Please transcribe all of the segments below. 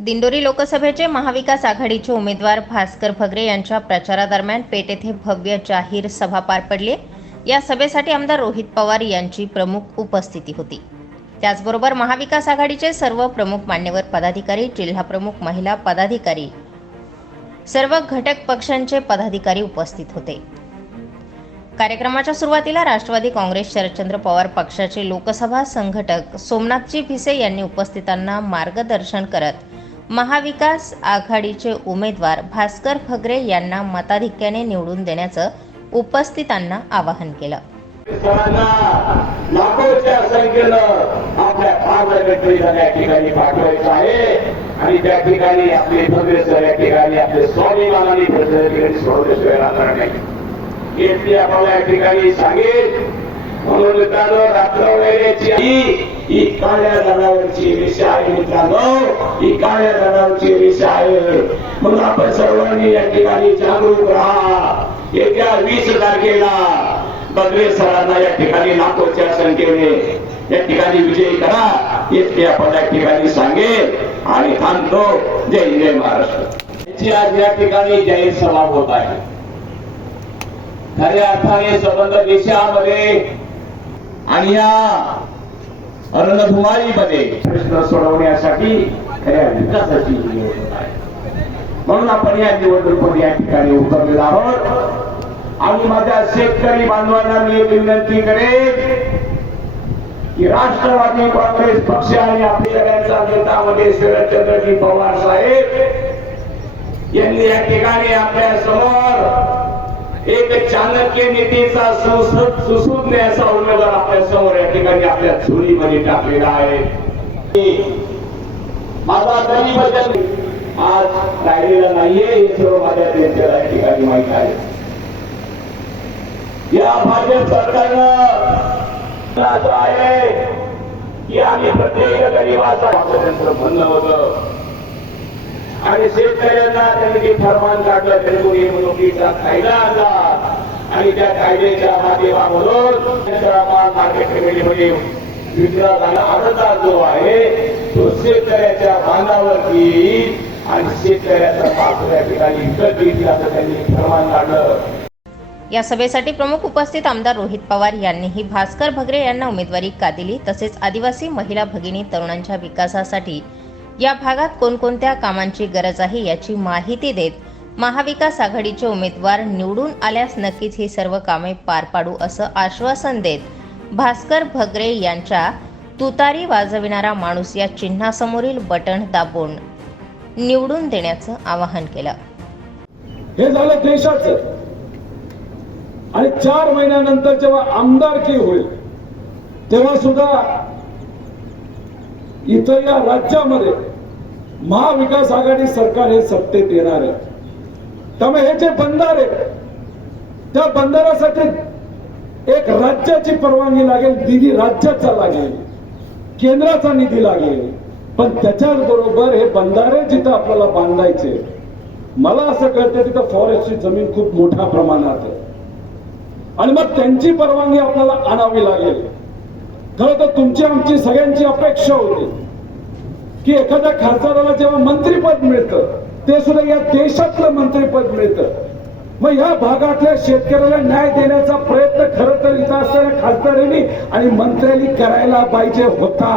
दिंडोरी लोकसभेचे महाविकास आघाडीचे उमेदवार भास्कर भगरे यांच्या प्रचारादरम्यान पेठ येथे भव्य जाहीर सभा पार पडली. या सभेसाठी आमदार रोहित पवार यांची प्रमुख उपस्थिती होती. त्याचबरोबर महाविकास आघाडीचे सर्व प्रमुख मान्यवर पदाधिकारी जिल्हाप्रमुख महिला पदाधिकारी सर्व घटक पक्षांचे पदाधिकारी उपस्थित होते. कार्यक्रमाच्या सुरुवातीला राष्ट्रवादी काँग्रेस शरदचंद्र पवार पक्षाचे लोकसभा संघटक सोमनाथजी भिसे यांनी उपस्थितांना मार्गदर्शन करत महाविकास आघाडीचे उमेदवार भास्कर भगरे यांना मताधिक्याने निवडून देण्याचं उपस्थितांना आवाहन केलं. लाखोच्या संख्येनं आपल्या भागवतरीला या ठिकाणी पाठवायचं आहे. आणि त्या ठिकाणी आपले भव्य सर या ठिकाणी आपले स्वाभिमानाने प्रश्न या नाही येथली आपल्याला या ठिकाणी सांगेल म्हणून मित्रांनो रात्र वेळेची ही ही काळ्या जनावरची रेषा आहे मित्रांनो. ही काळ्या जनावरची रेषा आहे. म्हणून आपण सर्वांनी या ठिकाणी जागरूक राहा. येत्या वीस तारखेला बगरे सरांना या ठिकाणी लाखोच्या संख्येने या ठिकाणी विजय करा. हेच आपण या ठिकाणी सांगेल आणि थांबतो. जय जय महाराष्ट्र. आज या ठिकाणी जाहीर सभा होत आहे. खऱ्या अर्थाने संबंध देशामध्ये आणि या रणधुमाळीमध्ये प्रश्न सोडवण्यासाठी खऱ्या विकासाची निवडणूक आहे. म्हणून आपण या निवडणुकीमध्ये या ठिकाणी उतरलेलो आहोत. आणि माझ्या शेतकरी बांधवांना मी एक विनंती करेन की राष्ट्रवादी काँग्रेस पक्ष आणि आपल्या सगळ्यांचा नेता म्हणजे शरदचंद्रजी पवार साहेब यांनी या ठिकाणी आपल्यासमोर एक चाणक्य नीतीचा सुसुत सुसूज्ञ असा उमेदवार आपल्यासमोर या ठिकाणी आपल्या झोळीमध्ये टाकलेला आहे. माझा तरी बदल आज राहिलेला नाहीये हे सर्व माझ्या त्यांच्या या ठिकाणी माहीत आहे. या भाजप सरकारनं असं आहे की आम्ही प्रत्येक गरीबाचा त्यांचं म्हणणं होतं. आणि शेतकऱ्यांना त्यांनी जे फरमान काढलं घरकुल निवडणुकीचा कायदा आला आणि त्या कायद्याच्या माध्यमामधून माल मार्केट कमिटीमध्ये विकला जाणं अर्धा जो आहे. तो शेतकऱ्याच्या बांधावरती आणि शेतकऱ्याचा पात्र या ठिकाणी विकत घेतला असं त्यांनी फरमान काढलं. या सभेसाठी प्रमुख उपस्थित आमदार रोहित पवार यांनीही भास्कर भगरे यांना उमेदवारी का दिली? तसेच आदिवासी महिला भगिनी तरुणांच्या विकासासाठी या भागात कोणकोणत्या कामांची गरज आहे याची माहिती देत महाविकास आघाडीचे उमेदवार निवडून आल्यास नक्कीच ही सर्व कामे पार पाडू असं आश्वासन देत भास्कर भगरे यांच्या तुतारी वाजविणारा माणूस या चिन्हासमोरील बटण दाबून निवडून देण्याचं आवाहन केलं. हे झालं देशाचं. आणि चार महिन्यानंतर जेव्हा आमदारकी होईल तेव्हा सुद्धा इथं या राज्यामध्ये महाविकास आघाडी सरकार हे सत्तेत येणार आहे. त्यामुळे हे जे बंधार आहे त्या बंधारासाठी एक राज्याची परवानगी लागेल निधी राज्याचा लागेल केंद्राचा निधी लागेल. पण त्याच्याच बरोबर हे बंधारे जिथं आपल्याला बांधायचे मला असं कळतं तिथं फॉरेस्टची जमीन खूप मोठ्या प्रमाणात आहे. आणि मग त्यांची परवानगी आपल्याला आणावी लागेल. खरं तर तुमची आमची सगळ्यांची अपेक्षा होती की एखाद्या खासदाराला जेव्हा मंत्रीपद मिळतं ते सुद्धा या देशातलं मंत्रीपद मिळतं. मग या भागातल्या शेतकऱ्याला न्याय देण्याचा प्रयत्न खरं तर इथं असताना खासदारांनी आणि मंत्र्यांनी करायला पाहिजे होता.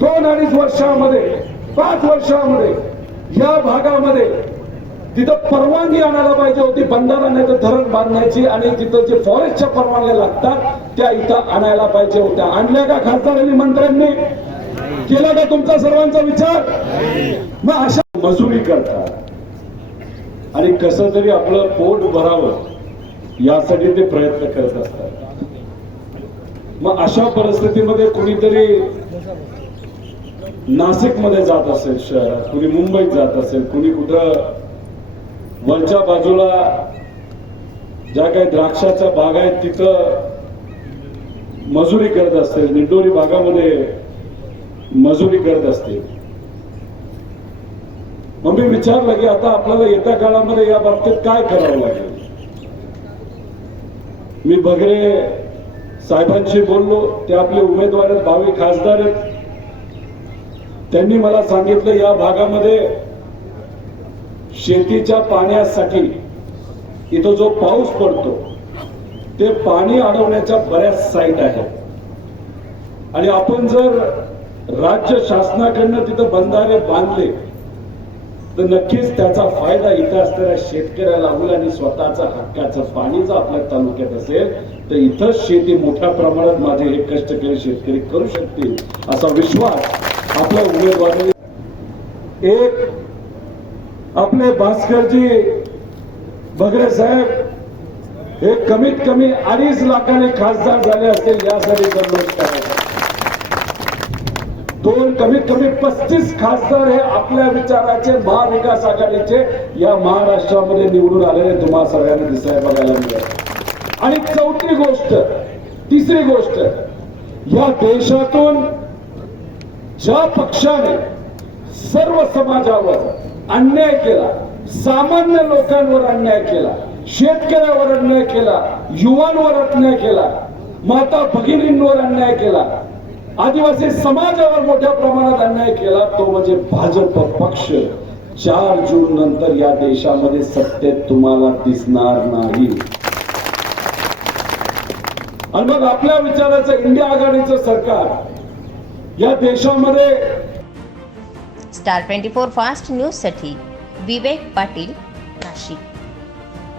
दोन अडीच वर्षामध्ये पाच वर्षामध्ये या भागामध्ये तिथं परवानगी आणायला पाहिजे होती बंधारा नाही तर धरण बांधण्याची आणि तिथं जे फॉरेस्टच्या परवानग्या लागतात त्या इथं आणायला पाहिजे होत्या. आणल्या का खासदारांनी मंत्र्यांनी? केला का तुमचा सर्वांचा विचार? मग अशा मजुरी करतात. आणि कस तरी आपलं पोट भरावं यासाठी ते प्रयत्न करत असतात. मग अशा परिस्थितीमध्ये कुणीतरी नाशिकमध्ये जात असेल शहरात कुणी मुंबईत जात असेल कुणी कुठं वरच्या बाजूला ज्या काही द्राक्षाच्या बाग आहेत तिथं मजुरी करत असते. निंडोरी भागामध्ये मजुरी करत असते. मग मी विचारलं की आता आपल्याला येत्या काळामध्ये या बाबतीत काय करावं लागेल? मी बगरे साहेबांशी बोललो. ते आपले उमेदवार आहेत भावी खासदार आहेत. त्यांनी मला सांगितलं या भागामध्ये शेतीच्या पाण्यासाठी इथं जो पाऊस पडतो ते पाणी अडवण्याच्या बऱ्याच साईट आहेत. आणि आपण जर राज्य शासनाकडनं तिथं बंधारे बांधले तर नक्कीच त्याचा फायदा इथं असणाऱ्या शेतकऱ्याला होईल आणि स्वतःचा हक्काचं पाणी जर आपल्या तालुक्यात असेल तर इथंच शेती मोठ्या प्रमाणात माझे हे कष्टकरी शेतकरी करू शकतील असा विश्वास आपल्या उमेदवारांनी एक आपले भास्करजी बगरे साहेब हे कमीत कमी अडीच लाखाने खासदार झाले असतील यासाठी जल्लोष करायचा. दोन कमीत कमी पस्तीस खासदार हे आपल्या विचाराचे महाविकास आघाडीचे या महाराष्ट्रामध्ये निवडून आलेले तुम्हा सगळ्यांना दिसाय बघायला मिळेल. आणि चौथी गोष्ट तिसरी गोष्ट या देशातून ज्या पक्षाने सर्व समाजावर अन्याय केला. सामान्य लोकांवर अन्याय केला. शेतकऱ्यावर अन्याय केला. युवांवर अन्याय केला. माता भगिनींवर अन्याय केला. आदिवासी समाजावर मोठ्या प्रमाणात अन्याय केला. तो म्हणजे भाजप पक्ष. चार जून नंतर या देशामध्ये सत्तेत तुम्हाला दिसणार नाही. आणि मग आपल्या विचाराचं इंडिया आघाडीचं सरकार. या देशामध्ये स्टार ट्वेंटी फोर फास्ट न्यूजसाठी विवेक पाटील नाशिक.